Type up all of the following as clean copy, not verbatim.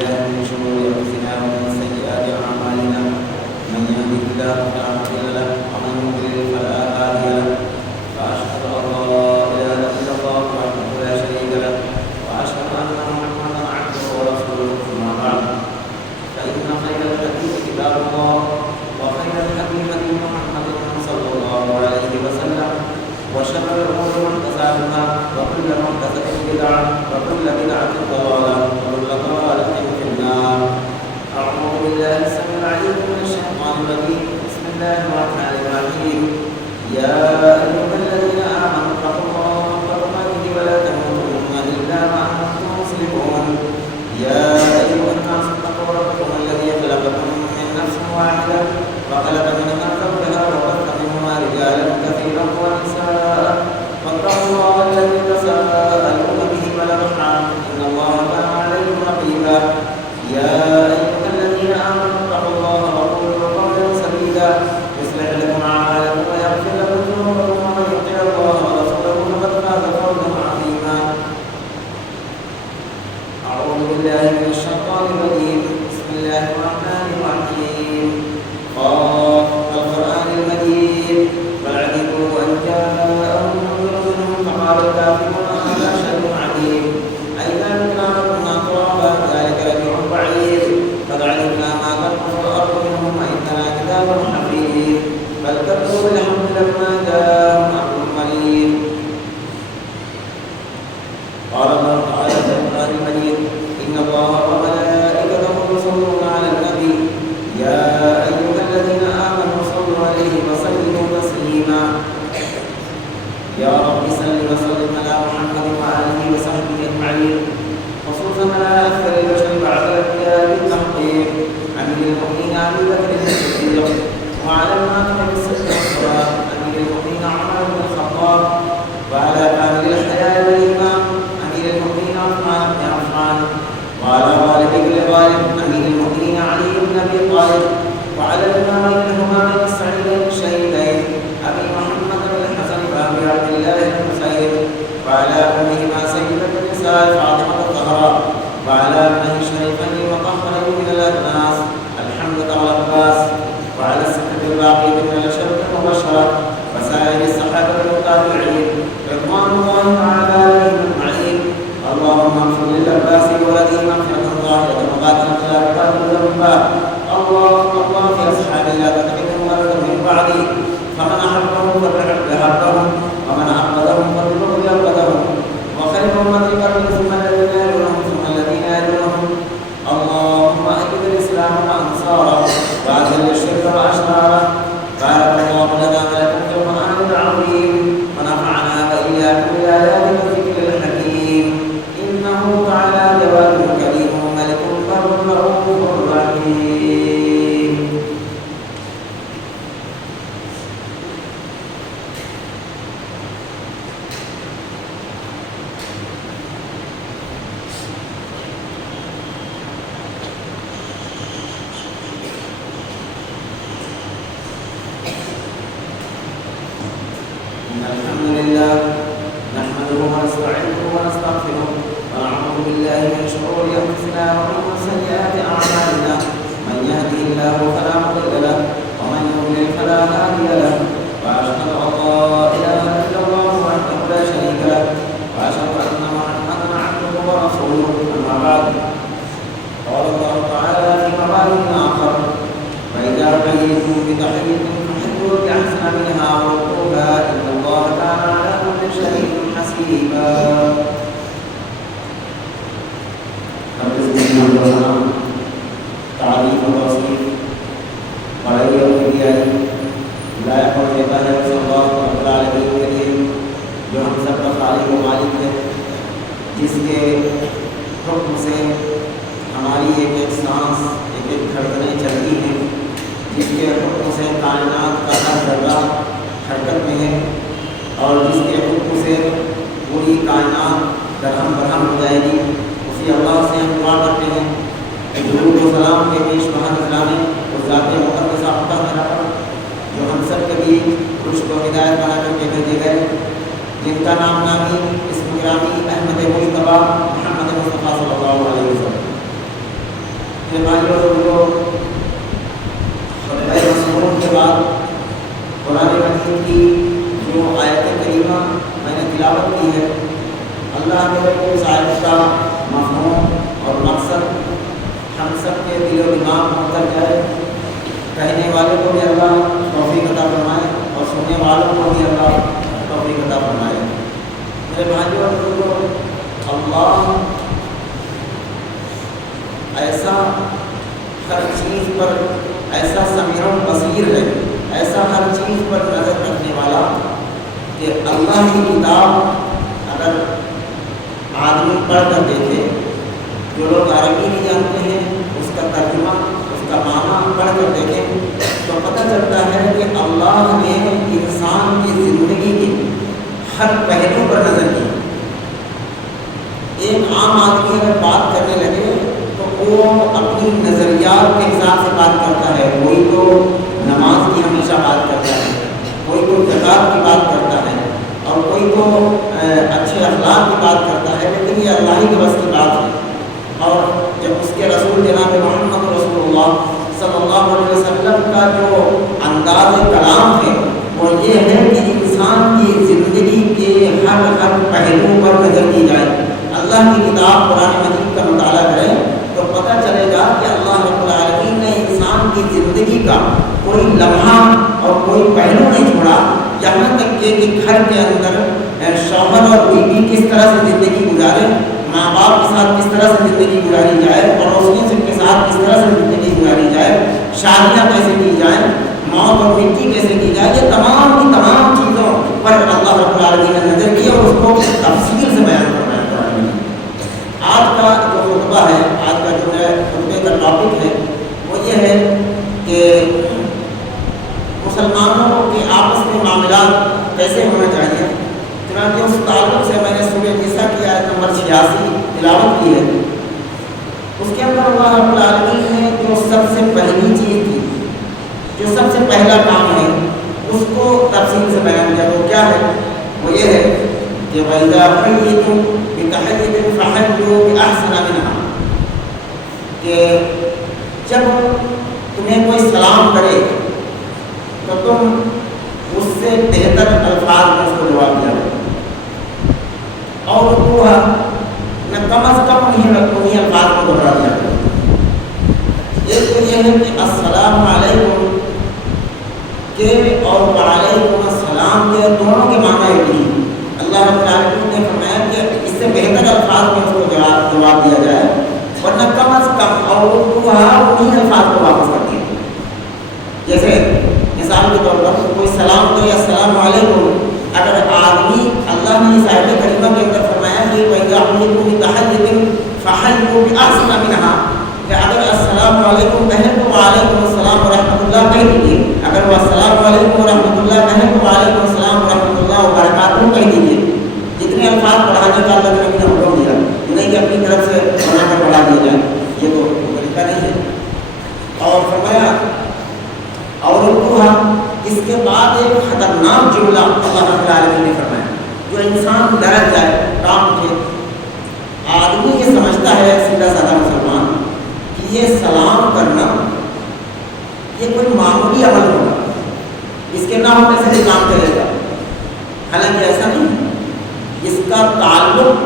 بالله من شرور أنفسنا ومن سيئات أعمالنا من يهده الله فلا مضل له ومن يضلل فلا هادي له وأشهد أن لا إله إلا الله وحده لا شريك له وأشهد أن محمدا عبده ورسوله أما بعد فإن خير الحديث كتاب الله وخير الهدي هدي محمد صلى الله عليه وسلم وشر الأمور محدثاتها وكل محدثة بدعة وكل بدعة ضلالة وكل ضلالة في النار. أعوذ بالله السميع العليم من الشيطان الرجيم. بسم الله الرحمن الرحيم. يا أيها الذين آمنوا اتقوا الله حق تقاته ولا تموتن إلا وأنتم مسلمون. يا أيها الناس اتقوا ربكم الذي خلقكم من نفس واحدة وخلق منها زوجها وبث منهما رجالا كثيرا ونساء واتقوا الله الذي تساءلون به والأرحام إن الله كان عليكم رقيبا. يا أيها الذين آمنوا اتقوا الله وقولوا قولا سديدا يصلح لكم أعمالكم ويغفر لكم ذنوبكم ومن يطع الله ورسوله فقد فاز فوزا عظيما. أعوذ بالله من الشيطان الرجيم. بسم الله الرحمن الرحيم. والقرآن المجيد بل عجبوا أن جاءهم منذر منهم فقال الكافرون هذا شيء عجيب أئذا متنا وكنا ترابا ذلك رجع بعيد قد علمنا ما تنقص الأرض منهم وإننا كتاب حفيظ بل كذبوا بالحق لما جاءهم أمر قريب. قال الله تعالى في القرآن المجيد إن الله وملائكته يصلون على النبي يا أيها الذين آمنوا صلوا عليه وسلموا تسليما. يا رب صل وسلم على محمد وآله وصحبه أجمعين خصوصا على أكثر البشر بعد الأنبياء بالتحقيق أمير المؤمنين أبي بكر الصديق وعلى المناطق بالصدق والصلاة أمير المؤمنين عمر بن الخطاب وعلى كامل الحياة والإيمان أمير المؤمنين عثمان بن عفان وعلى غالب كل غالب أمير المؤمنين علي بن أبي طالب وعلى الإمامين الهمامين السعيدين الشهيدين أبي محمد بن الحسن وأبي عبد الله بن حسين وعلى أمهما سيدة النساء فاطمة الزهراء وعلى ابنه الشريفين وطهرين من الأدناس الحمد والعباس وعلى الستة الباقية من الأشرف المبشرة وسائر الصحابة والتابعين رضوان الله تعالى عليهم أجمعين. اللهم اغفر للعباس وولده مغفرة ظاهرة وباطنة لا تقابل ذنبا. اللهم في أصحابي لا تتخذهم ولدا من بعدي فمن أحبهم فبحب حبهم ومن أبغضهم فببغض أبغضهم وخير أمتي قرني ثم الذين يلونهم ثم الذين يلونهم. اللهم أيد الإسلام وأنصاره وأذل الشرك وأشراره. بارك الله لنا ولكم في القرآن العظيم ونفعنا وإياكم بالآيات والذكر الحكيم إنه تعالى جواد كريم ملك بر رؤوف رحيم. إن الحمد لله نحمده ونستعينه ونستغفره ونعوذ بالله من شرور أنفسنا ومن سيئات أعمالنا من يهده الله فلا مضل له ومن يضلل فلا هادي له وأشهد أن لا إله إلا الله وحده لا شريك له وأشهد أن محمدا عبده ورسوله أما بعد. قال الله تعالى في مقام آخر وإذا حييتم بتحية فحيوا بأحسن منها وردوها إن الله كان على كل شيء حسيبا. تعریف و توصیف بڑائی اور کبریائی لائق اور دیتا ہے اس اللہ رب العالمین کے لیے جو ہم سب کا خالق و مالک ہے، جس کے حکم سے ہماری ایک ایک سانس ایک ایک دھڑکنیں چلتی ہیں، جس کے حکم سے کائنات کا ہر ذرہ حرکت میں ہے اور جس کے حکم سے پوری کائنات درہم برہم ہو جائے گی، اسی اللہ سے ہم دعا کرتے ہیں کہ درود و سلام کے پیش بہت نظرانے اور ذات مقدسہ خدا تعالیٰ پر جو ہم سب کے بھی رشد و ہدایت بنا کر کے بھیجے گئے، جن کا نام نامی اسم گرامی احمد مجتبیٰ محمد مصطفیٰ صلی اللہ علیہ وسلم میرے بھائیوں اور لوگوں، خطبہ مسعود کے بعد قرآن مجید کی جو آیت کریمہ میں نے تلاوت کی ہے، اللہ میرے کو اس آیت کا مفہوم اور مقصد ہم سب کے دل و دماغ میں اتر جائے، کہنے والے کو بھی اللہ توفیق عطا فرمائے اور سننے والوں کو بھی اللہ توفیق عطا فرمائے۔ میرے بھائیوں اور لوگوں، اللہ ایسا ہر چیز پر ایسا سمیع بصیر ہے، ایسا ہر چیز پر نظر رکھنے والا کہ اللہ کی کتاب اگر آدمی پڑھ کر دیکھے، جو لوگ عربی نہیں جانتے ہیں اس کا ترجمہ، اس کا معنی پڑھ کر دیکھیں تو پتہ چلتا ہے کہ اللہ نے انسان کی زندگی کے ہر پہلو پر نظر کی۔ ایک عام آدمی اگر بات کرنے لگے تو وہ اپنی نظریات کے حساب سے بات کرتا ہے، کوئی تو نماز کی ہمیشہ بات کرتا ہے، کوئی تو زکوٰۃ کی بات کرتا ہے، اور کوئی تو اچھے اخلاق کی بات کرتا ہے، لیکن یہ اللہ ہی کے بس کی بات ہے۔ اور جب اس کے رسول جناب محمد رسول اللہ صلی اللہ علیہ وسلم کا جو انداز کلام ہے وہ یہ ہے کہ انسان کی زندگی کے ہر پہلو پر نظر کی جائے۔ اللہ کی کتاب قرآن مجید کا مطالعہ کریں تو پتہ چلے گا کہ اللہ رب العالمین نے انسان کی زندگی کا کوئی لمحہ اور کوئی پہلو نہیں چھوڑا، یہاں تک کہ گھر کے اندر شوہر اور بیوی کس طرح سے زندگی گزارے، ماں باپ کے ساتھ کس طرح سے زندگی گزاری جائے، پڑوسیوں کے ساتھ کس طرح سے زندگی گزاری جائے، شادیاں کیسے کی جائیں، موت اور مٹی کیسے کی جائے، یہ تمام کی تمام چیزوں پر اللہ رب العالمین نے نظر کی اور اس کو تفصیل سے بیان کروایا۔ آج کا جو خطبہ ہے، آج کا جو ہے خطبے کا ٹاپک ہے وہ یہ ہے کہ مسلمانوں کے آپس میں معاملات کیسے ہونا چاہیے۔ چنانچہ اس تعلق سے میں نے سورہ نساء کی آیت نمبر 86 تلاوت کی ہے۔ اس کے اندر اللہ رب العالمین نے جو سب سے پہلی چیز تھی، جو سب سے پہلا کام ہے، اس کو تفصیل سے بیان کیا۔ وہ کیا ہے؟ وہ یہ ہے کہ وَإِذَا حُيِّيتُم بِتَحِيَّةٍ فَحَيُّوا بِأَحْسَنَ مِنْهَا، کہ جب تمہیں کوئی سلام کرے تو تم اس سے بہتر الفاظ میں اس کو جواب دیا کرو، اور وہ نہ کم از کم انہیں الفاظ کو دوہرا دیا کرو۔ ایک تو یہ ہے کہ السلام علیکم کے اور وعلیکم السلام کے دونوں کے معنی ایک ہی۔ اللہ رب العالمین نے فرمایا کہ اس سے بہتر الفاظ میں اس کو جواب دیا جائے، ورنہ کم از کم، اور وہ انہیں الفاظ کو واپس کرتی ہے۔ جیسے مثال کے طور پر کوئی سلام کرے السلام علیکم، اگر آدمی، اللہ نے اس آیت کریمہ کے اندر فرمایا کہ وَإِذَا حُيِّيتُم بِتَحِيَّةٍ فَحَيُّوا بِأَحْسَنَ مِنْهَا، کہ اگر السلام علیکم کہیں تو وعلیکم السلام ورحمۃ اللہ کہہ دیجیے، اگر وہ السلام علیکم ورحمۃ اللہ کہیں تو وعلیکم السلام ورحمۃ اللہ وبرکاتہ کہہ دیجیے۔ جتنے الفاظ پڑھانے کا اللہ نے حکم دیا، انہیں کہ اپنی طرف سے بنا کر پڑھا دیا جائے، یہ تو طریقہ نہیں ہے۔ اور فرمایا اور اس کے بعد ایک خطرناک جملہ اللہ رب العالمین نے فرمایا جو انسان ڈر جائے، کام اٹھے۔ آدمی یہ سمجھتا ہے، سیدھا سادہ مسلمان، کہ یہ سلام کرنا یہ کوئی معمولی عمل ہوگا، اس کے نہ ہونے سے کام چلے گا، حالانکہ ایسا نہیں ہے۔ اس کا تعلق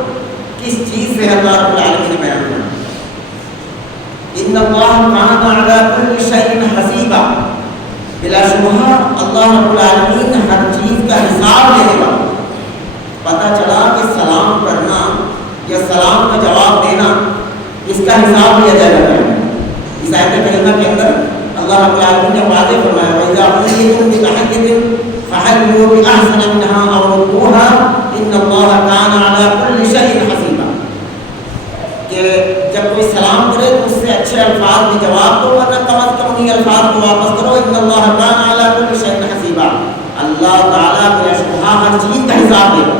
کس چیز سے اللہ رب العالمین نے بیان کیا؟ ان اللہ کان علی کل شیء حسیبا، بلا شبہ اللہ رب العالمین ہر چیز کا حساب لینے والا۔ پتہ چلا کہ سلام کرنا یا سلام کا جواب دینا، اس کا حساب لیا جائے گا۔ اس آیت کریمہ کے اندر اللہ رب العالمین نے واضح فرمایا وَإِذَا حُيِّيتُم بِتَحِيَّةٍ فَحَيُّوا بِأَحْسَنَ مِنْهَا أَوْ رُدُّوهَا إِنَّ اللَّهَ كَانَ عَلَى كُلِّ شَيْءٍ حَسِيبًا، کہ جب کوئی سلام کرے تو اس سے اچھے الفاظ میں جواب دو، ورنہ کم از کم انہیں الفاظ کو واپس کرو۔ إِنَّ اللَّهَ كَانَ عَلَى كُلِّ شَيْءٍ حَسِيبًا، اللہ تعالیٰ بلا شبہ ہر چیز کا حساب دے گا۔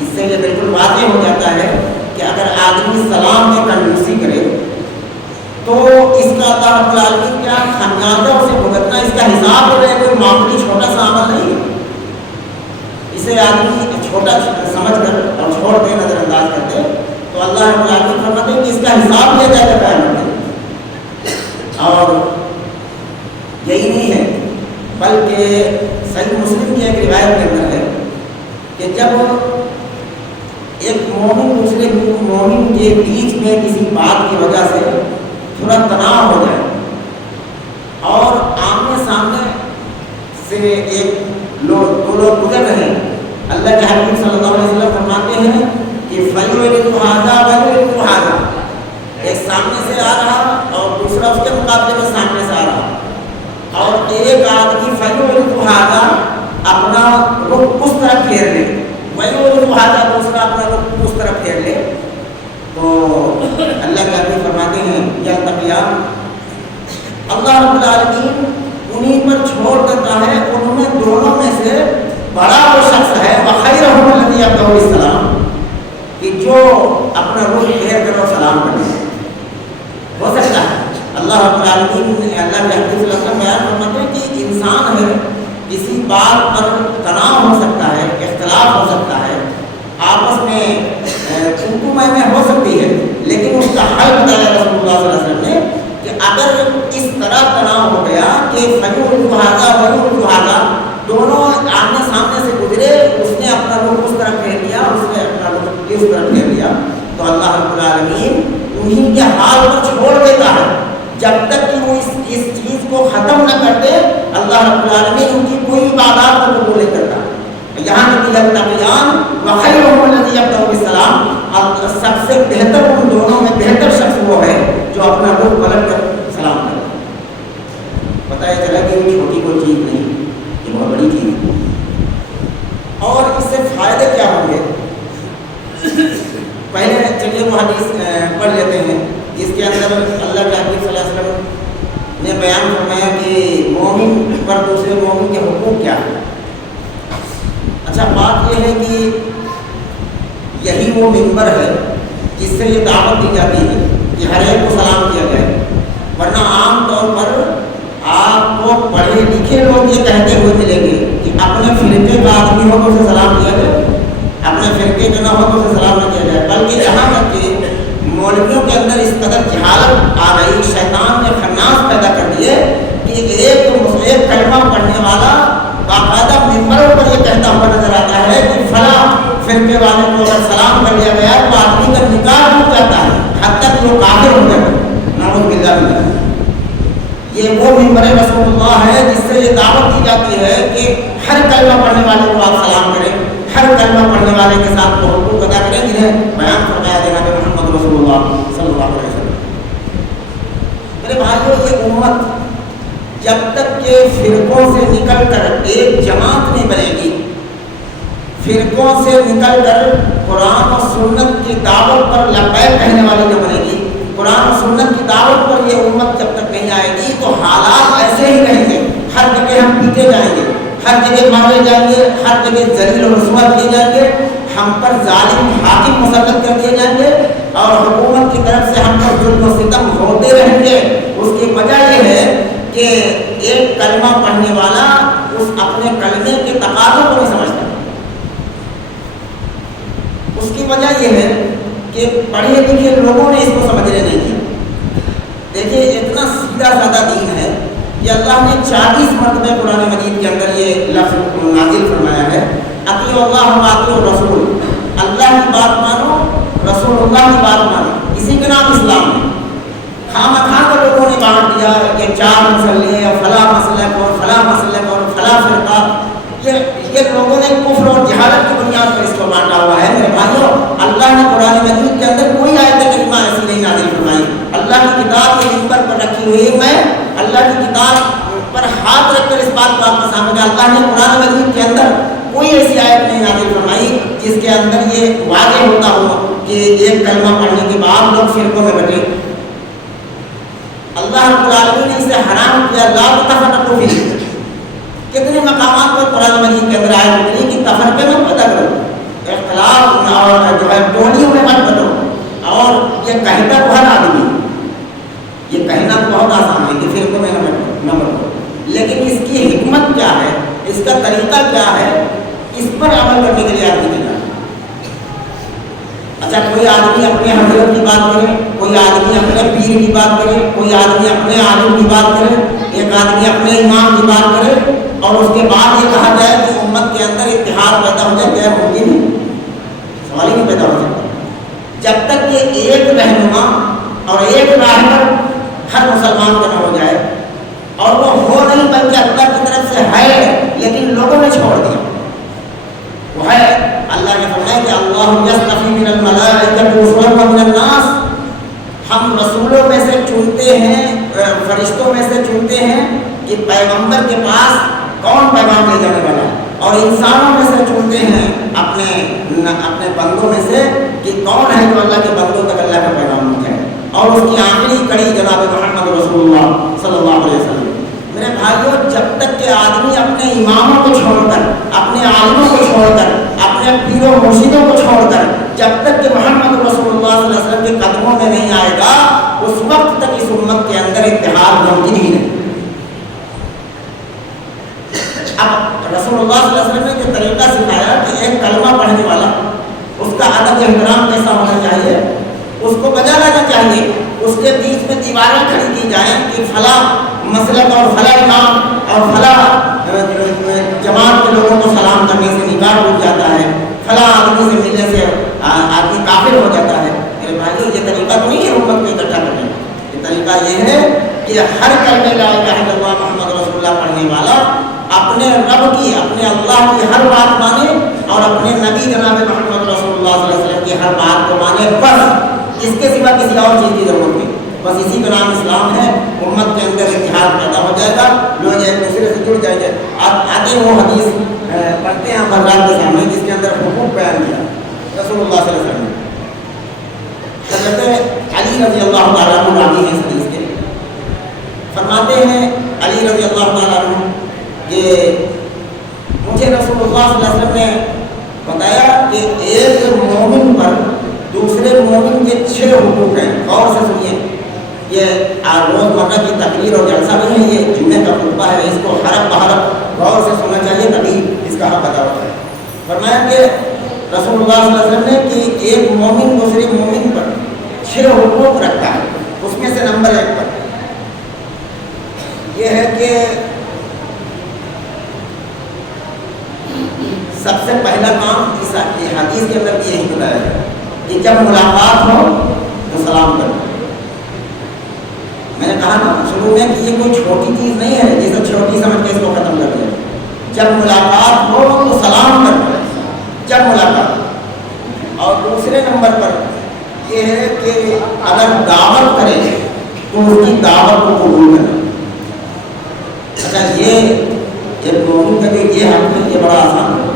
اس سے یہ بالکل واضح ہو جاتا ہے کہ اگر آدمی سلام میں کنجوسی کرے تو اس کا اللہ رب العالمین کیا خمیازہ اسے بھگتنا، اس کا حساب دے رہے، کوئی معمولی چھوٹا سا عمل نہیں ہے۔ اسے آدمی چھوٹا سمجھ کر اور چھوڑ دے، نظر انداز کر دے، تو اللہ رب العالمین فرماتے ہیں کہ اس کا حساب لیا جائے گا قیامت میں۔ اور یہی نہیں ہے بلکہ صحیح مسلم کی ایک روایت کے اندر ہے کہ جب ایک مومن دوسرے مومن کے بیچ میں کسی بات کی وجہ سے تھوڑا تناؤ ہو جائے اور آمنے سامنے سے دو لوگ گزر رہے ہیں، اللہ کے حبیب صلی اللہ علیہ وسلم فرماتے ہیں کہ ایک سامنے سے آ رہا اور دوسرا اس کے مقابلے میں سامنے سے آ رہا، اور ایک آدمی اپنا رخ اس طرف پھیر لے، دوسرا اپنا رخ اس طرف پھیر لے، تو اللہ کے حبیب فرماتے ہیں یلتقیان، اللہ رب العالمین انہیں پر چھوڑ دیتا ہے، انہوں نے دونوں میں سے بڑا وہ شخص ہے وخیرہم الذی یبدأ بالسلام، کہ جو اپنا رخ پھیر کر اور سلام کرے۔ ہو سکتا ہے اللہ رب العالمین اللہ کے حبیب صلی اللہ علیہ وسلم بیان فرماتے ہیں کہ انسان ہے، کسی بات پر تناؤ ہو سکتا ہے، اختلاف ہو سکتا ہے، آپس میں چنکو میں ہو سکتی ہے، لیکن اس کا حل بتایا رسول اللہ صلی اللہ علیہ وسلم نے کہ اگر اس طرح تناؤ ہو گیا کہ دونوں آمنے سامنے سے گزرے، اس نے اپنا رخ اس طرف پھیر لیا، اس نے اپنا رخ اس طرف پھیر لیا، تو اللہ رب العالمین انہیں کے حال پر چھوڑ دیتا ہے جب تک کہ وہ اس چیز کو ختم نہ کرتے۔ اللہ رب العالمین ان کی کوئی عبادات کو قبول نہیں کرتا۔ یہاں تک یلتقیان وخیرہم الذی یبدأ بالسلام، سب سے بہتر ان دونوں میں بہتر شخص وہ ہے جو اپنا رخ پلٹ کر سلام کرے۔ پتہ یہ چلا کہ یہ چھوٹی کوئی چیز نہیں، یہ بہت بڑی چیز ہے۔ اور اس سے فائدے کیا ہوں گے؟ پہلے چلیے وہ حدیث پڑھ لیتے ہیں جس کے اندر اللہ کے حبیب صلی اللہ علیہ وسلم نے بیان فرمایا کہ مومن پر دوسرے مومن کے حقوق کیا ہے۔ اچھا، بات یہ ہے کہ یہی وہ منبر ہے جس سے یہ دعوت دی جاتی ہے کہ ہر ایک کو سلام کیا جائے، ورنہ عام طور پر آپ کو پڑھے لکھے لوگ یہ کہتے ہوئے ملیں گے کہ اپنے فرقے کا آدمی ہو تو اسے سلام کیا جائے، اپنے فرقے کا نہ ہو تو اسے سلام نہ کیا جائے، بلکہ یہاں تک کہ مولویوں کے اندر اس قدر جہالت آ گئی، شیطان نے خناس پیدا کر دیے کہ ایک کلمہ پڑھنے والا باقاعدہ ممبروں پر یہ کہتا ہوا نظر آتا ہے کہ فلاں فرقے والے کو اگر سلام کر لیا گیا تو آدمی کا نکاح ٹوٹ جاتا ہے، حتیٰ کہ وہ کافر ہو جاتا ہے، نعوذ باللہ من ذلک۔ یہ وہ ممبر رسول اللہ ہے جس سے یہ دعوت دی جاتی ہے کہ ہر کلمہ پڑھنے والے کو آپ سلام کریں، ہر کلمہ پڑھنے والے کے ساتھ وہ حقوق ادا کریں جنہیں بیان فرمایا جناب محمد رسول اللہ صلی اللہ علیہ وسلم۔ میرے بھائیوں، یہ امت جب تک کہ فرقوں سے نکل کر ایک جماعت نہیں بنے گی، فرقوں سے نکل کر قرآن و سنت کی دعوت پر لبیک کہنے والی نہ بنے گی، قرآن و سنت کی دعوت پر یہ امت جب تک نہیں آئے گی تو حالات ایسے ہی رہیں گے، ہر جگہ ہم پیٹے جائیں گے، ہر جگہ مارے جائیں گے، ہر جگہ ذلیل و رسوا کیے جائیں گے، ہم پر ظالم حاکم مسلط کر دیے جائیں گے، اور حکومت کی طرف سے ہم پر ظلم و ستم ہوتے رہیں گے۔ اس کی وجہ یہ ہے کہ ایک کلمہ پڑھنے والا اس اپنے کلمے کے تقاضوں کو نہیں سمجھتا۔ اس کی وجہ یہ ہے کہ پڑھے لکھے لوگوں نے اس کو سمجھنے نہیں کیا۔ دیکھیے، اتنا سیدھا سادہ دین ہے کہ اللہ نے 40 مرتبہ قرآن مجید کے اندر یہ لفظ نازل فرمایا ہے، اطیعوا اللہ و اطیعوا الرسول، اللہ کی بات مانو، رسول اللہ کی بات مانو، اسی کا نام اسلام ہے۔ خواہ کے لوگوں نے بانٹ دیا کہ 4 مسئلے اور فلاں مسلک اور فلاں مسلک اور فلاں فرقہ، یہ لوگوں نے کفر اور جہالت کی بنیاد پر اس کو بانٹا ہوا ہے۔ میرے بھائیوں، اللہ نے قرآن مجید کے اندر کوئی آیت کریمہ ایسی نہیں نازل فرمائی۔ اللہ کی کتاب کے منبر پر رکھی ہوئی میں اللہ کی کتاب پر ہاتھ رکھ کر اس بات کو آپ کے سامنے، اللہ نے قرآن مجید کے اندر کوئی ایسی آیت نہیں نازل فرمائی جس کے اندر یہ واضح ہوتا ہو کہ ایک کلمہ پڑھنے کے بعد لوگ فرقوں میں بٹے۔ اللہ رب العالمین نے اسے حرام کیا، لا تفرقوا فیہ۔ کتنے مقامات پر قرآن مجید کے اندر آیت اتری کہ تفرقے میں پیدا کرو، اختلاف اور جو ہے ٹولیوں میں مت بٹو، اور یہ کہتا تو ہر آدمی، یہ کہنا تو بہت آسان ہے کہ فرقوں میں نہ بٹو، لیکن اس کی حکمت کیا ہے، اس کا طریقہ کیا ہے، اس پر عمل کرنے کے لیے آدمی تیار۔ اچھا کوئی آدمی اپنے حضرت کی بات کرے، کوئی آدمی اپنے پیر کی بات کرے، کوئی آدمی اپنے عالم کی بات کرے، ایک آدمی اپنے امام کی بات کرے اور اس کے بعد یہ کہا جائے کہ امت کے اندر اتحاد پیدا ہو جائے، کیا ممکن ہے؟ سوال ہی نہیں پیدا ہو سکتا جب تک کہ ایک رہنما اور ایک راہبر ہر مسلمان کا نہ ہو جائے، اور وہ ہو نہیں بلکہ اللہ کی طرف سے ہے لیکن لوگوں نے چھوڑ دیا، وہ ہے اللہ نے فرمایا کہ اللہ یصطفی من الملائکۃ رسلا ومن الناس، ہم رسولوں میں سے چنتے ہیں، فرشتوں میں سے چنتے ہیں کہ پیغمبر کے پاس کون پیغام لے جانے والا ہے، اور انسانوں میں سے چنتے ہیں اپنے بندوں میں سے کہ کون ہے جو اللہ کے بندوں تک اللہ کا پیغام پہنچائے، اور اس کی آخری کڑی جناب محمد رسول اللہ صلی اللہ علیہ وسلم۔ میرے بھائیوں، جب تک کہ آدمی اپنے اماموں کو چھوڑ کر، اپنے عالموں کو چھوڑ کر، اپنے پیر و مرشدوں کو چھوڑ کر، جب تک کہ محمد رسول اللہ صلی اللہ علیہ وسلم کے قدموں میں نہیں آئے گا، اس وقت تک اس امت کے اندر اتحاد ممکن ہی نہیں۔ اب رسول اللہ صلی اللہ علیہ وسلم نے جو طریقہ سکھایا کہ ایک کلمہ پڑھنے والا اس کا ادب احترام کیسا ہونا چاہیے، اس کو بجا لانا چاہیے، اس کے بیچ میں دیواریں کھڑی کی جائیں کہ فلاں مسلک اور فلاں امام اور فلاں جماعت کے لوگوں کو سلام کرنے سے نکاح ٹوٹ جاتا ہے، فلاں آدمی سے ملنے سے آدمی کافر ہو جاتا ہے۔ میرے بھائی، یہ طریقہ تو نہیں ہے امت کو اکٹھا کرنے کا، یہ طریقہ یہ ہے کہ ہر کلمہ لا الہ الا اللہ محمد رسول اللہ پڑھنے والا اپنے رب کی، اپنے اللہ کی ہر بات مانے اور اپنے نبی جناب محمد رسول اللہ صلی اللہ علیہ وسلم کی ہر بات کو مانے، بس اس کے سوا کسی اور چیز کی ضرورت نہیں۔ بس اسی کا نام اسلام ہے۔ امت کے اندر اتحاد پیدا ہو جائے گا، لوگ ایک دوسرے سے جڑ جائیں گے۔ آپ آتے وہ حدیث پڑھتے ہیں حضرات کے سامنے جس کے اندر حقوق بیان کیا رسول اللہ صلی اللہ علیہ وسلم نے۔ حضرت علی رضی اللہ تعالیٰ عنہ راوی ہیں اس حدیث کے، فرماتے ہیں علی رضی اللہ تعالیٰ عنہ کہ مجھے رسول اللہ صلی اللہ علیہ وسلم نے بتایا کہ ایک مومن پر دوسرے مومن کے 6 حقوق ہیں۔ غور سے سنیے، یہ روزمرہ کی تقریر اور جلسہ نہیں ہے، یہ جمعے کا خطبہ ہے، اس کو حرف بحرف غور سے سننا چاہیے تبھی اس کا حق ادا ہوتا ہے۔ فرمایا کہ رسول اللہ صلی اللہ علیہ وسلم نے کہ ایک مومن دوسرے مومن پر 6 حقوق رکھتا ہے، اس میں سے نمبر 1 پر یہ ہے کہ سب سے پہلا کام اس حدیث کے اندر بھی یہی بتایا ہے کہ جب ملاقات ہو تو سلام کرو۔ میں نے کہا نا شروع میں کہ یہ کوئی چھوٹی چیز نہیں ہے جسے چھوٹی سمجھ کے اس کو ختم کر دیا۔ جب ملاقات ہو تو سلام کرو جب ملاقات۔ اور دوسرے نمبر پر یہ ہے کہ اگر دعوت کرے تو اس کی دعوت کو قبول کرنا۔ اچھا، یہ مومن کا یہ حق ہے، یہ بڑا آسان ہے۔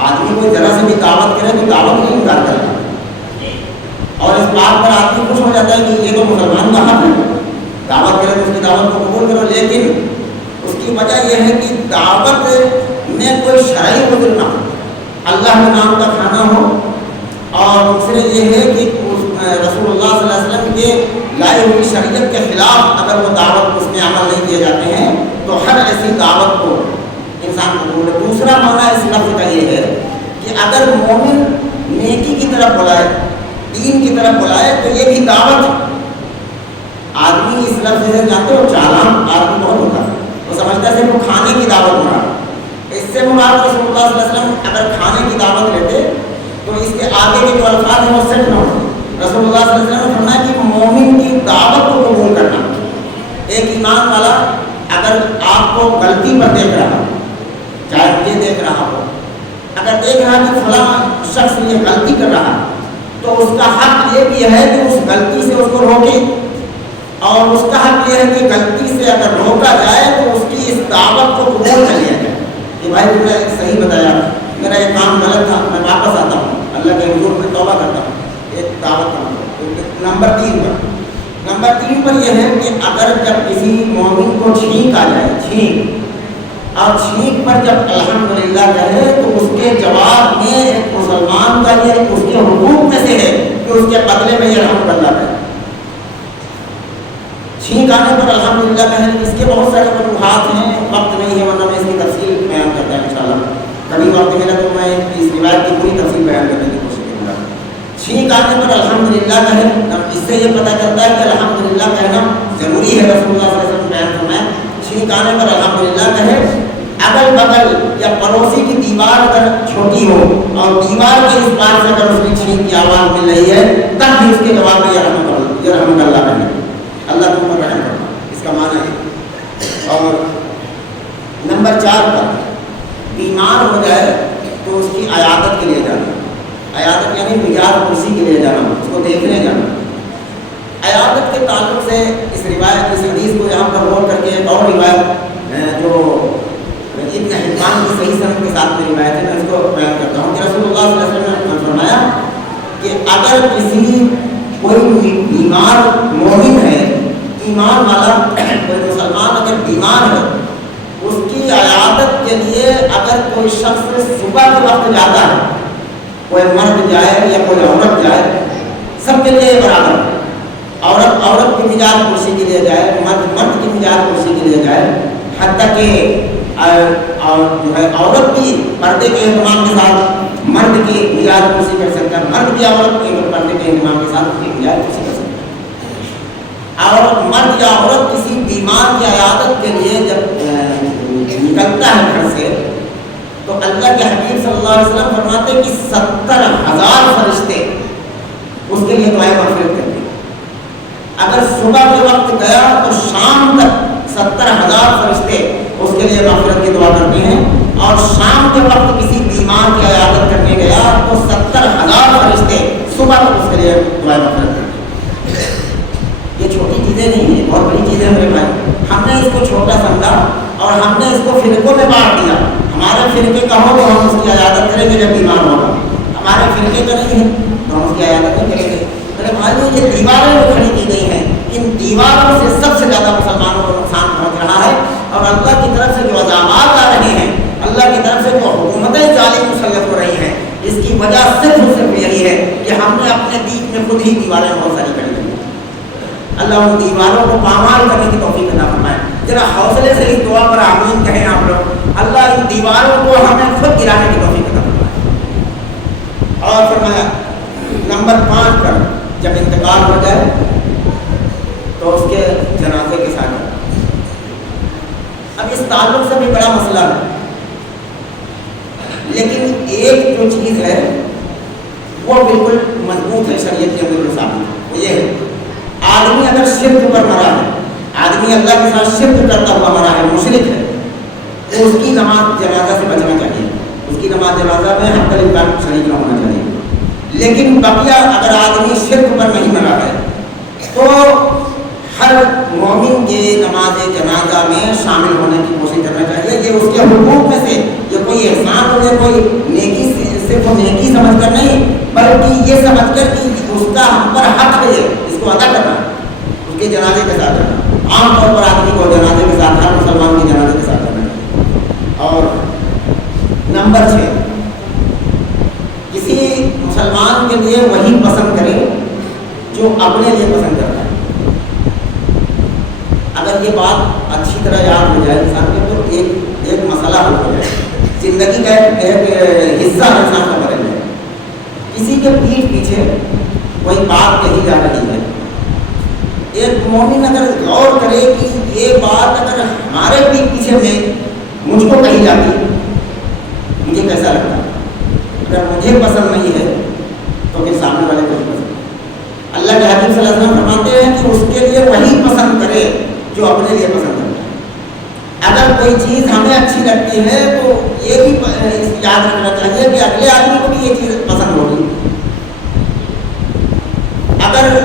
آدمی کوئی ذرا سے بھی دعوت کرے تو دعوت نہیں انکار کرتا، اور اس بات پر آدمی خوش ہو جاتا ہے کہ یہ تو مسلمان کا حق ہے، دعوت کرے تو اس کی دعوت کو قبول کرو۔ لیکن اس کی وجہ یہ ہے کہ دعوت میں کوئی شرعی عذر نہ ہو، اللہ کے نام کا کھانا ہو، اور دوسرے یہ ہے کہ رسول اللہ صلی اللہ علیہ وسلم کے لائے ہوئی شریعت کے خلاف اگر وہ دعوت اس میں عمل نہیں کیے جاتے ہیں تو ہر ایسی دعوت کو انسان قبول ہے۔ دوسرا معنی اس لفظ کا یہ ہے کہ اگر مومن نیکی کی طرف بلائے، دین کی طرف بلائے تو یہ بھی دعوت ہے۔ آدمی اس لفظ سے جانتے ہو چالان آدمی بہت ہوتا ہے، وہ سمجھتا ہے وہ کھانے کی دعوت مراد، اس سے مراد رسول اللہ صلی اللہ علیہ وسلم اگر کھانے کی دعوت لیتے تو اس کے آگے کے جو الفاظ ہیں وہ سیٹ نہ ہوتے۔ رسول اللہ صلی اللہ علیہ وسلم نے فرمایا کہ مومن کی دعوت کو قبول کرنا۔ ایک ایمان والا اگر آپ کو غلطی پر دیکھ رہا، چاہے مجھے دیکھ رہا ہو، اگر دیکھ رہا کہ فلاں شخص یہ غلطی کر رہا تو اس کا حق یہ بھی ہے کہ اس غلطی سے اس کو روکے، اور اس کا حق یہ ہے کہ غلطی سے اگر روکا جائے تو اس کی اس دعوت کو قبول کر لیا جائے کہ بھائی تم نے صحیح بتایا، میرا یہ کام غلط تھا، میں واپس آتا ہوں، اللہ کے حضور میں توبہ کرتا ہوں۔ ایک دعوت کا نمبر 3 پر یہ ہے کہ اگر جب کسی مومن کو چھینک آ جائے، چھینک، اور چھینک پر جب الحمدللہ کہے تو اس کے جواب میں ایک مسلمان کا یہ اس کے حقوق میں سے ہے کہ اس کے بدلے میں یہ الحمدللہ کہے۔ چھینک آنے پر الحمدللہ کہے، اس کے بہت سارے وجوہات ہیں، وقت نہیں ہے ورنہ میں اس کی تفصیل بیان کرتا ہوں انشاءاللہ۔ کبھی وقت ملا تو میں اس روایت کی پوری تفصیل بیان کرنے کی کوشش کروں گا۔ چھینک آنے پر الحمدللہ کہیں. اس سے یہ پتہ چلتا ہے کہ الحمدللہ کہنا ضروری ہے. رسول اللہ صلی اللہ علیہ وسلم بیان فرمایا چھینک آنے پر الحمدللہ کہیں. اگل بغل یا پڑوسی کی دیوار اگر چھوٹی ہو اور دیوار کے اس پار سے اگر اس کی چھینک کی آواز مل رہی ہے تب بھی اس کے جواب میں یہ رحمت اللہ کہیں. اللہ تم پر رحم کرنا، اس کا معنی ہے. اور نمبر 4 پر بیمار ہو جائے تو اس کی عیادت کے لیے جانا. عیادت یعنی مجاز کرسی کے لیے جانا، اس کو دیکھنے جانا. عیادت کے تعلق سے اس روایت اس حدیث کو یہاں پر غور کر کے ایک اور روایت جو ابن حبان کی صحیح سند کے ساتھ میں روایت ہے، میں اس کو بیان کرتا ہوں کہ رسول اللہ صلی اللہ علیہ وسلم نے فرمایا کہ اگر کسی کوئی بیمار مومن ہے، ایمان والا کوئی مسلمان اگر بیمار ہے، اس کی عیادت کے لیے اگر کوئی شخص صبح کے وقت جاتا ہے، کوئی مرد جائے یا کوئی عورت جائے، سب کے لیے برابر ہے. عورت کی مجاز کرسی کے لیے جائے، مرد کی مجاز کرسی کے لیے جائے، حتیٰ کہ جو ہے عورت بھی پردے کے اہتمام کے ساتھ مرد کی مجاز کرسی کر سکتا ہے، مرد بھی عورت کی پردے کے اہتمام کے ساتھ اس کی مجاز کرسی کر سکتا ہے. اور مرد یا عورت کسی بیمار کی عیادت کے لیے جب نکلتا ہے گھر سے تو اللہ کے حبیب صلی اللہ علیہ وسلم فرماتے ہیں کہ 70,000 فرشتے اس کے لیے دعائیں مغفرت کرتے ہیں. اگر صبح کے وقت گیا تو شام تک 70,000 فرشتے اس کے لیے مغفرت کی دعا کرتے ہیں. اور شام کے وقت کسی بیمار کی عیادت کرنے گیا تو 70,000 فرشتے صبح تک اس کے لیے دعائیں مغفرت کرتے ہیں. یہ چھوٹی چیزیں نہیں ہیں، بہت بڑی چیزیں میرے بھائی. ہم نے اس کو چھوٹا سمجھا اور ہم نے اس کو فرقوں میں بانٹ دیا. ہمارے فرقے کا ہو تو ہم اس کی عیادت کریں گے جب بیمار ہوگا، ہمارے فرقے کا نہیں ہے تو ہم اس کی عیادت نہیں کریں گے. میرے بھائیو، یہ دیواریں جو کھڑی کی گئی ہیں، ان دیواروں سے سب سے زیادہ مسلمانوں کو نقصان پہنچ رہا ہے. اور اللہ کی طرف سے جو عذابات آ رہے ہیں، اللہ کی طرف سے جو حکومتیں ظالم مسلط ہو رہی ہیں، اس کی وجہ صرف اور صرف یہی ہے کہ ہم نے اپنے بیچ میں خود ہی دیواریں بہت ساری کھڑی کی. اللہ ان دیواروں کو پامال کرنے کی توفیق عطا فرمائے. ذرا حوصلے سے اس دعا پر آمین کہیں آپ لوگ. اللہ ان دیواروں کو ہمیں خود گرانے کی توفیق عطا فرمائے. اور فرمایا نمبر 5 پر جب انتقال ہو جائے تو اس کے جنازے کے ساتھ. اب اس تعلق سے بھی بڑا مسئلہ ہے، لیکن ایک جو چیز ہے وہ بالکل مضبوط ہے شریعت کے اندر ثابت. وہ یہ ہے آدمی اگر شرک پر مرا ہے، آدمی اللہ کے ساتھ شرک کرتا ہوا مرا ہے، مشرک ہے، تو اس کی نماز جنازہ سے بچنا چاہیے. اس کی نماز جنازہ میں حق الامکان شریک نہ ہونا چاہیے. لیکن بقیہ اگر آدمی شرک پر نہیں مرا ہے تو ہر مومن کے نماز جنازہ میں شامل ہونے کی کوشش کرنا چاہیے. یہ اس کے حقوق میں سے یہ کوئی احسان ہو، کوئی نیکی صرف نیکی سمجھ کر نہیں، بلکہ یہ سمجھ کر کہ اس کا ہم پر حق ہے، اس کو ادا کرنا، اس کے جنازے کے ساتھ کرنا. عام طور پر آدمی کو جنازے کے ساتھ، ہر مسلمان کے جنازے کے ساتھ کرنا چاہیے. اور نمبر 6، کسی مسلمان کے لیے وہی پسند کرے جو اپنے لیے پسند کرتا ہے. اگر یہ بات اچھی طرح یاد ہو جائے انسان کے تو ایک مسئلہ حل ہو جائے. زندگی کا ایک حصہ انسان کا بدل جائے. کسی کے پیٹھ پیچھے کوئی بات کہی جا رہی ہے، ایک مومن اگر غور کرے کہ یہ بات اگر ہمارے پیٹھ پیچھے میں مجھ کو کہی جاتی مجھے کیسا لگتا. اگر مجھے پسند نہیں ہے تو پھر سامنے والے کو پسند. اللہ کے حبیب صلی اللہ علیہ وسلم فرماتے ہیں کہ اس کے لیے وہی پسند کرے جو اپنے لیے پسند کرتا ہے. اگر کوئی چیز ہمیں اچھی لگتی ہے تو یہ بھی یاد رکھنا چاہیے کہ اگلے آدمی کو بھی یہ چیز پسند ہوگی. اگر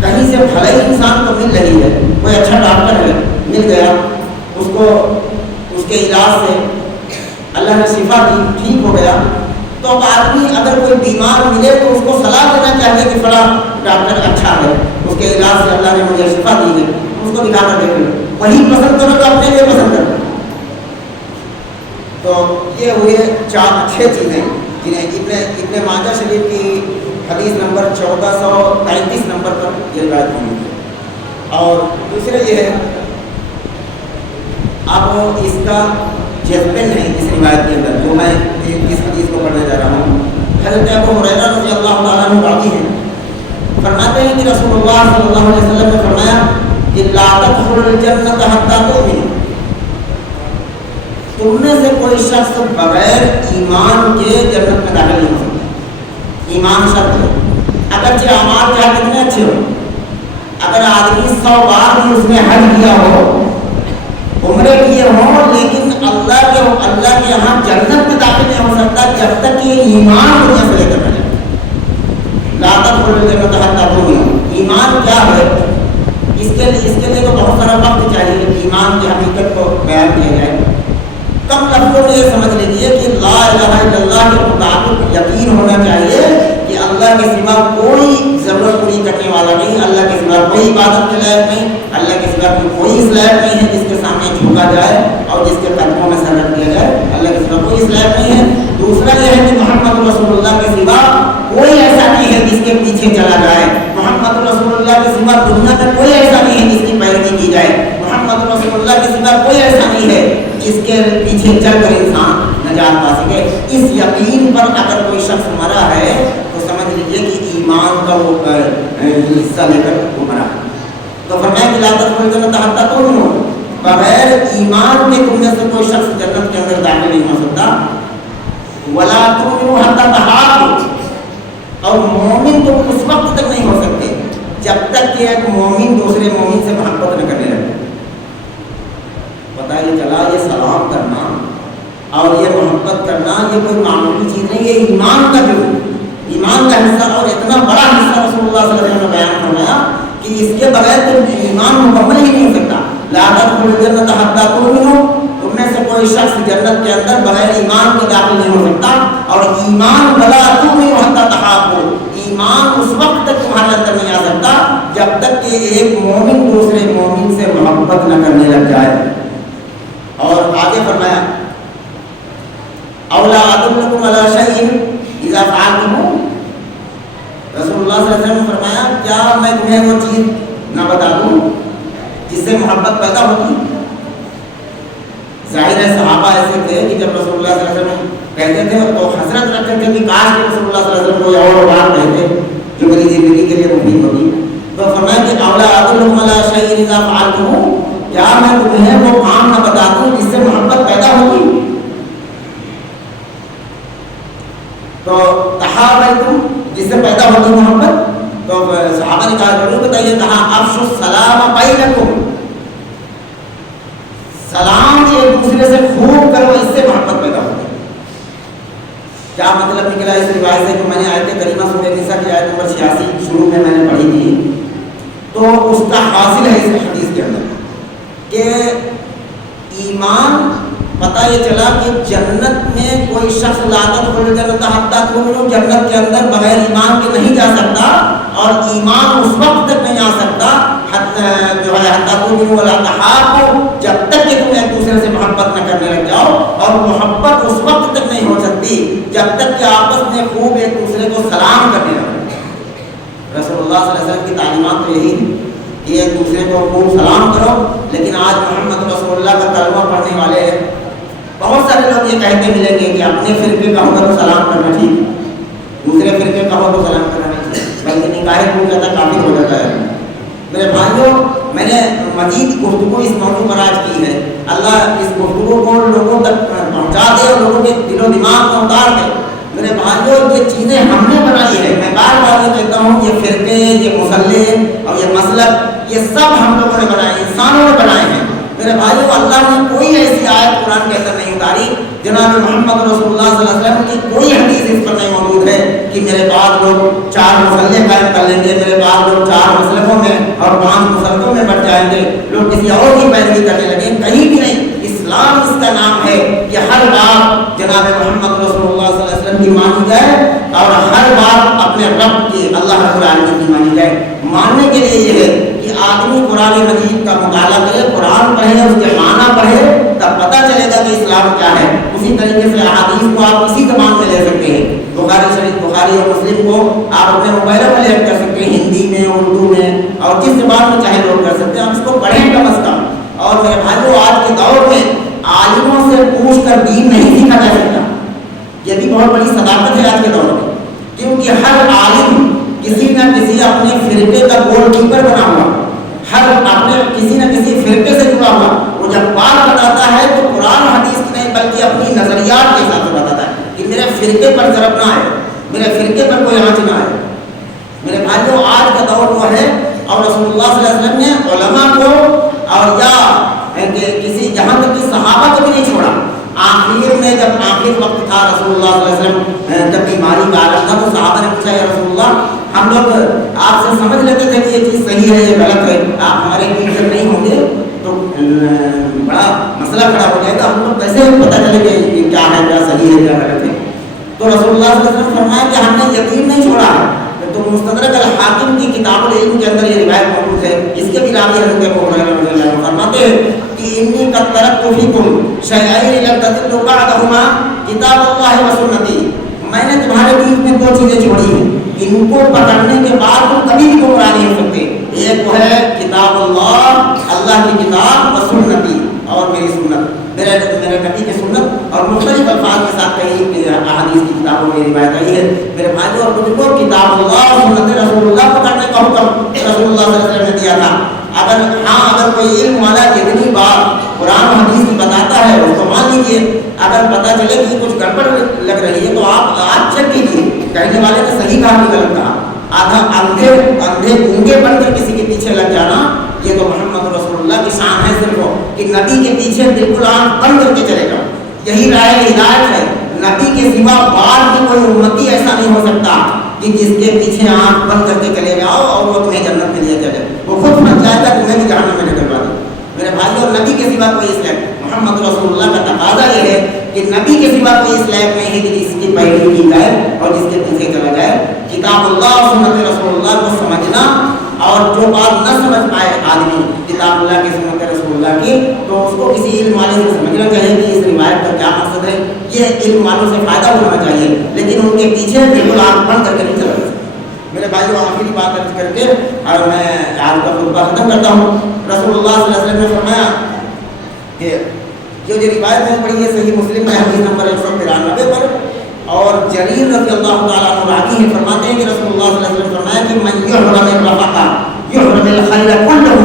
کہیں سے بھلائی انسان کو مل رہی ہے، کوئی اچھا ڈاکٹر ہے مل گیا، اس کو اس کے علاج سے اللہ نے شفا دی، ٹھیک ہو گیا، تو اب آدمی اگر کوئی بیمار ملے تو اس کو صلاح دینا چاہیے کہ فلاں ڈاکٹر اچھا ہے، اس کے علاج سے اللہ نے مجھے شفا دی ہے، اس کو دکھا کر دیکھیں. وہی پسند کرو تو اپنے لیے پسند کرو. تو یہ ہوئے 6 چیزیں جنہیں ابن ماجہ شریف کی حدیث نمبر 1433 نمبر پر یہ روایت ہوئی ہے. اور دوسرے یہ ہے، اب اس کا جذبن ہے اس روایت کے اندر جو میں اس حدیث کو پڑھنے جا رہا ہوں. حضرت ابو ہریرہ رضی اللہ تعالیٰ عنہ باقی ہیں، فرماتے ہیں کہ رسول اللہ صلی اللہ علیہ وسلم نے فرمایا کہ لا تدخلوا الجنۃ حتی تؤمنوا، تم میں سے کوئی شخص بغیر ایمان کے جنت میں داخل نہیں ہو سکتا۔ ایمان شرط ہے، اگرچہ اعمال کیا کتنے اچھے ہو، اگر آدمی 100 بار بھی اس نے حج کیا ہو، عمرے کیے ہوں، لیکن اللہ کے یہاں جنت میں داخل نہیں ہو سکتا جب تک کہ ایمان دنیا سے لے کر نہ جائے۔ لا تدخلوا الجنۃ حتی تؤمنوا، ایمان کیا ہے؟ اس کے لیے تو بہت سارا وقت چاہیے ایمان کی حقیقت کو بیان کیا جائے۔ کم لفظوں میں یہ سمجھ لیجیے کہ لا الہ الا اللہ کے مطابق یقین ہونا چاہیے کہ اللہ کے سوا کوئی ضرورت پوری کرنے والا نہیں، اللہ کے سوا کوئی عبادت کے لائق نہیں، اللہ کے سوا کوئی اس لائق نہیں ہے جس کے سامنے جھکا جائے اور جس کے قدموں میں سر رکھ دیا جائے، اللہ کے سوا کوئی اس لائق نہیں ہے۔ دوسرا یہ ہے کہ محمد رسول اللہ کے سوا کوئی ایسا نہیں ہے جس کے پیچھے چلا جائے، محمد رسول اللہ کے سوا دنیا میں کوئی ایسا نہیں ہے جس کی پیروی کی جائے، محمد رسول اللہ کے سوا کوئی ایسا نہیں ہے جس کے پیچھے چل کر انسان نجات پا سکے۔ اس یقین پر اگر کوئی شخص مرا ہے تو سمجھ لیجیے کہ ایمان کا وہ حصہ لے کر وہ مرا۔ تو فرمایا کہ لا تدخلوا الجنۃ حتی تؤمنوا، بغیر ایمان کے تم میں سے کوئی شخص جنت کے اندر داخل نہیں ہو سکتا۔ ولا تؤمنوا حتی تحابوا، اور مومن تو اس وقت تک نہیں ہو سکتے جب تک کہ ایک مومن دوسرے مومن سے محبت نہ کرنے لگے۔ پتہ یہ چلا یہ سلام کرنا اور یہ محبت کرنا یہ کوئی معمولی چیز نہیں، یہ ایمان کا جزو، ایمان کا حصہ، اور اتنا بڑا حصہ رسول اللہ صلی اللہ علیہ وسلم نے بیان فرمایا کہ اس کے بغیر تو ایمان مکمل ہی نہیں ہو سکتا۔ لا تدخلوا الجنۃ حتی تؤمنوا، تم میں سے کوئی شخص جنت کے اندر بغیر ایمان کے داخل نہیں ہو سکتا، اور ایمان ولا تؤمنوا حتی تحابوا، ایمان اس وقت تک تمہارے اندر نہیں آ سکتا جب تک کہ ایک مومن دوسرے مومن سے محبت نہ کرنے لگ جائے۔ اور آگے فرمایا اولا ادلکم علی شیء اذا فعلتموہ، رسول اللہ صلی اللہ علیہ وسلم نے فرمایا کیا میں تمہیں وہ چیز نہ بتا دوں جس سے محبت پیدا ہوتی؟ ظاہر ہے صحابہ ایسے تھے کہ جب رسول اللہ صلی اللہ علیہ وسلم کہتے تھے تو حسرت رکھتے تھے کہ کاش کہ رسول اللہ صلی اللہ علیہ وسلم کوئی اور بات کہتے جو میری زندگی کے لیے مفید ہوگی۔ تو فرمایا کہ اولا ادلکم علی شیء اذا فعلتموہ، کیا میں تمہیں وہ کام نہ بتا دوں جس سے محبت پیدا ہوگی؟ تو تحابیتم، جس سے پیدا ہوگی محبت، تو صحابہ نے کہا ضرور بتائیے، کہا افشوا السلام بینکم، سلام ایک دوسرے سے خوب کرو، اس سے محبت پیدا ہوگی۔ کیا مطلب نکلا اس روایت سے جو میں نے آیت کریمہ سورہ نساء کی آیت نمبر 86 شروع میں نے پڑھی تھی، تو اس کا حاصل ہے اس حدیث کے اندر کہ ایمان، پتہ یہ چلا کہ جنت میں کوئی شخص لا تدخلوا الجنۃ حتی تؤمنوا، جنت کے اندر بغیر ایمان کے نہیں جا سکتا، اور ایمان اس وقت تک نہیں آ سکتا حتی تؤمنوا ولا تحابوا، جب تک کہ تم ایک دوسرے سے محبت نہ کرنے لگ جاؤ، اور محبت اس وقت تک نہیں ہو سکتی جب تک کہ آپس میں خوب ایک دوسرے کو سلام کرنے لگے۔ رسول اللہ صلی اللہ علیہ وسلم کی تعلیمات تو یہی ہے کہ ایک دوسرے کو خوب سلام کرو، لیکن آج محمد رسول اللہ کا کلمہ پڑھنے والے بہت سارے لوگ یہ کہتے ملیں گے کہ اپنے فرقے کا ہو تو سلام کرنا ٹھیک ہے، دوسرے فرقے کا ہو تو سلام کرنا نہیں ٹھیک، بلکہ نکاح ٹوٹ جاتا کافی ہو جاتا ہے۔ میرے بھائیوں، میں نے مزید گفتگو اس موضوع پر آج کی ہے، اللہ اس گفتگو کو لوگوں تک پہنچا دے اور لوگوں کے دل و دماغ میں اتار دے۔ میرے بھائیوں، یہ چیزیں ہم نے بنائی ہے، میں بار بار یہ کہتا ہوں، یہ فرقے، یہ مسلح اور یہ مسلک، یہ سب ہم لوگوں نے بنائے، انسانوں نے بنائے ہیں۔ میرے بھائیوں، اللہ نے کوئی ایسی آیت قرآن کے اندر نہیں اتاری، جناب محمد رسول اللہ صلی اللہ علیہ وسلم کی کوئی حدیث اس پر نہیں موجود ہے کہ میرے بعد لوگ 4 مسلح قائم کر لیں گے، میرے بعد لوگ 4 مسلکوں میں اور 5 مسلکوں میں بٹ جائیں گے، لوگ کسی اور کی پیروی کرنے لگیں، کہیں بھی نہیں۔ اسلام اس کا نام ہے کہ ہر بات جناب محمد رسول اللہ صلی اللہ علیہ وسلم کی مانی جائے، اور ہر بات اپنے رب کی، اللہ رب العالمین کی مانی جائے۔ ماننے کے لیے یہ ہے کہ آدمی قرآن مجید کا مطالعہ کرے، قرآن پڑھے، اس کے معنی پڑھے، تب پتہ چلے گا کہ اسلام کیا ہے۔ اسی طریقے سے احادیث کو آپ اسی زبان میں لے سکتے ہیں، بخاری شریف، بخاری اور مسلم کو آپ اپنے موبائلوں میں لے کر سکتے ہیں، ہندی میں، اردو میں، اور جس زبان میں چاہے لوگ کر سکتے ہیں، آپ اس کو پڑھیں کم از کم۔ اور میرے بھائیوں، آج کے دور میں عالموں سے پوچھ کر دین نہیں سیکھا جا سکتا، یہ بھی بہت بڑی صداقت ہے آج کے دور میں۔ کیونکہ ہر عالم کسی نہ کسی اپنے فرقے کا گول کیپر بنا ہوا، ہر اپنے کسی نہ کسی فرقے سے جڑا ہوا، وہ جب بات بتاتا ہے تو قرآن حدیث کی نہیں بلکہ اپنی نظریات کے حساب سے بتاتا ہے کہ میرے فرقے پر ضرب نہ آئے، میرے فرقے پر کوئی آنچ نہ آئے۔ میرے بھائیوں آج کا دور وہ ہے، اور رسول اللہ صلی اللہ علیہ وسلم نے علماء کو اور یا کسی جہاں تک کہ صحابہ کو بھی نہیں چھوڑا۔ آخر میں جب آخر وقت تھا رسول اللہ صلی اللہ علیہ وسلم جب بیماری کا عالم تھا تو صحابہ نے پوچھا یا رسول اللہ ہم لوگ آپ سے سمجھ لیتے تھے کہ یہ چیز صحیح ہے یہ غلط ہے، آپ ہمارے ٹیچر نہیں ہوں گے تو بڑا مسئلہ کھڑا ہو جائے گا، ہم لوگ کیسے پتہ چلے کہ یہ کیا ہے، کیا صحیح ہے کیا غلط ہے۔ تو رسول اللہ صلی اللہ علیہ وسلم نے فرمایا کہ ہم نے یقین نہیں چھوڑا ہے۔ تو مستدرک الحاکم کی کتاب العلم کے اندر یہ روایت موجود ہے، اس کے بھی راوی حضرت ابو ہریرہ رضی اللہ عنہ فرماتے ہیں کہ انی قد ترکت فیکم شیئین لن تضلوا بعدہما کتاب اللہ و سنتی، میں نے تمہارے بیچ میں دو چیزیں چھوڑی ہیں، ان کو پکڑنے کے بعد تم کبھی بھی گمراہ نہیں ہو سکتے، ایک وہ ہے کتاب اللہ، اللہ کی کتاب و سنتی، اور میری سنت، میرے نبی کی سنت، اور مختلف الفاظ کے ساتھ کئی احادیث کی کتابوں میں روایت آئی ہے۔ میرے بھائیوں اور بزرگوں، کتاب اللہ اور سنت رسول اللہ پکڑنے کا حکم رسول اللہ صلی اللہ علیہ وسلم نے دیا تھا۔ اگر کوئی علم والا جتنی بات قرآن و حدیث کی بتاتا ہے اس کو مان لیجیے، اگر پتہ چلے کہ کچھ گڑبڑ لگ رہی ہے تو آپ چیک کیجیے کہنے والے نے صحیح کہا کہ غلط کہا۔ آدھا اندھے گونگے بن کر کسی کے پیچھے لگ جانا، یہ تو محمد رسول اللہ کی شان ہے صرف کہ نبی کے پیچھے بالکل آنکھ بند کر کے چلے گا، یہی رائے ہدایت ہے۔ نبی کے سوا بعد کی کوئی امتی ایسا نہیں ہو سکتا کہ جس کے پیچھے آنکھ بند کر کے چلے جاؤ اور وہ تمہیں جنت میں لے چلے، وہ خود بن جائے گا، تمہیں بھی جہنم میں نکلوا دے۔ میرے بھائیوں، نبی کے سوا کوئی اسلام، محمد رسول اللہ کا تقاضا یہ ہے کہ نبی کے سوا کوئی اسلام نہیں ہے کہ جس کی پیروی کی جائے اور جس کے پیچھے چلا جائے۔ کتاب اللہ اور سنت رسول اللہ کو سمجھنا، اور جو بات نہ سمجھ پائے آدمی کتاب اللہ کی سنت رسول اللہ کی، تو اس کو کسی علم والے سے سمجھنا چاہیے کہ اس روایت کا کیا مقصد ہے، یہ علم والوں سے فائدہ اٹھانا چاہیے، لیکن ان کے پیچھے بالکل آنکھ بند کر کے نہیں چلنا۔ میرے بھائیوں، آخری بات عرض کر کے اور میں آج کا خطبہ ختم کرتا ہوں۔ رسول اللہ صلی اللہ علیہ وسلم نے فرمایا کہ جو روایت میں پڑھی ہے صحیح مسلم میں حدیث نمبر 193 پر، اور جریر رضی اللہ تعالیٰ عنہ راوی ہیں، فرماتے ہیں کہ رسول اللہ صلی اللہ علیہ وسلم نے فرمایا کہ من یحرم الرفقہ یحرم الخیر کلہ،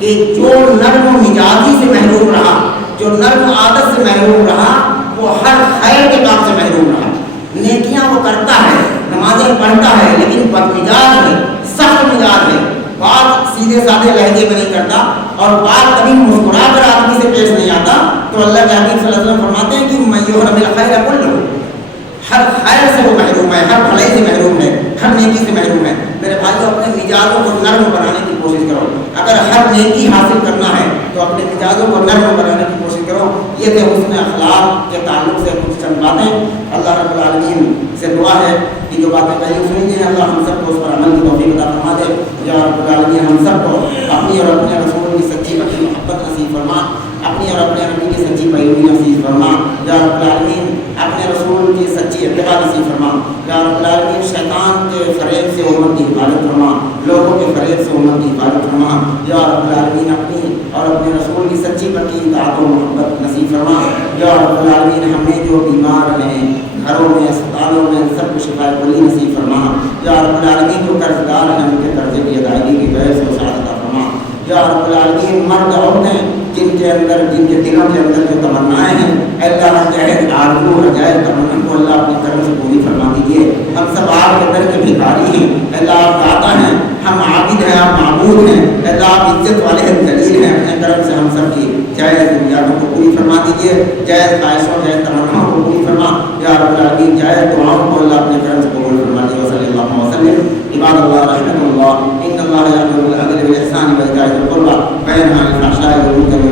کہ جو نرم و مزاجی سے محروم رہا، جو نرم عادت سے محروم رہا، وہ ہر خیر کے کام سے محروم رہا۔ نیکیاں وہ کرتا ہے، نمازیں پڑھتا ہے، لیکن بدمزاج ہے، سخت مزاج ہے، بات سیدھے سادھے لہجے میں نہیں کرتا، اور بات کبھی مسکرا کر آدمی سے پیش نہیں آتا، تو اللہ کے حبیب صلی اللہ علیہ وسلم فرماتے ہیں کہ من یحرم الخیر کلہ، ہر خیر سے وہ محروم ہے، ہر بھلائی سے محروم ہے، ہر نیکی سے محروم ہے۔ میرے بھائیوں، اپنے مزاجوں کو نرم بنانے کی کوشش کرو۔ اگر ہر نیکی حاصل کرنا ہے تو اپنے مزاجوں کو نرم بنانے کی کوشش کرو۔ یہ تھے حسن اخلاق کے تعلق سے کچھ چند باتیں۔ اللہ رب العالمین سے دعا ہے کہ جو باتیں کہیں سنی ہیں اللہ ہم سب کو اس پر عمل کی توفیق عطا فرما دے۔ یا رب العالمین ہم سب کو اپنی اور اپنے رسول کی سچی پکی محبت نصیب فرما، اپنی اور اپنے نبی کی سچی پیروی نصیب فرما۔ یا رب العالمین اپنے رسول کی سچی اتباع نصیب فرما۔ یا رب العالمین شیطان کے فریب سے امت کی حفاظت فرما، لوگوں کے فریب سے امت کی حفاظت فرما۔ یا رب العالمین اپنی اور اپنے رسول کی سچی پکی اطاعت و محبت نصیب فرما۔ یا رب العالمین ہمیں جو بیمار ہیں گھروں میں، اسپتالوں میں، سب کو شفا کلی نصیب فرما۔ یا رب العالمین جو قرض دار ہیں ان کے قرضے کی ادائیگی کی غیر سے وسعت عطا فرما۔ یا رب العالمین مرد عورتیں جن کے اندر، جن کے دلوں کے اندر جو تمنائیں ہیں، اللہ جائز آرزو اور جائز تمنا کو اللہ اپنے کرم سے پوری فرما دیجیے۔ ہم سب آپ کے در کے بھکاری ہیں، اللہ آپ داتا ہیں، ہم عابد ہیں، آپ معبود ہیں، اللہ آپ عزت والے ہیں، جلیل ہیں، اپنے کرم سے ہم سب کی جائز بنیادوں کو پوری فرما دیجیے، جائز خواہشوں، جائز تمناؤں کو پوری فرما۔ یا رب العالمین جائز دعاؤں کو اللہ اپنے کرم سے قبول فرما دیجیے۔ وصلی اللہ وسلم عباد اللہ رحمۃ اللہ ان اللہ یأمر بالعدل والإحسان وإيتاء ذی القربى وینہی عن الفحشاء والمنکر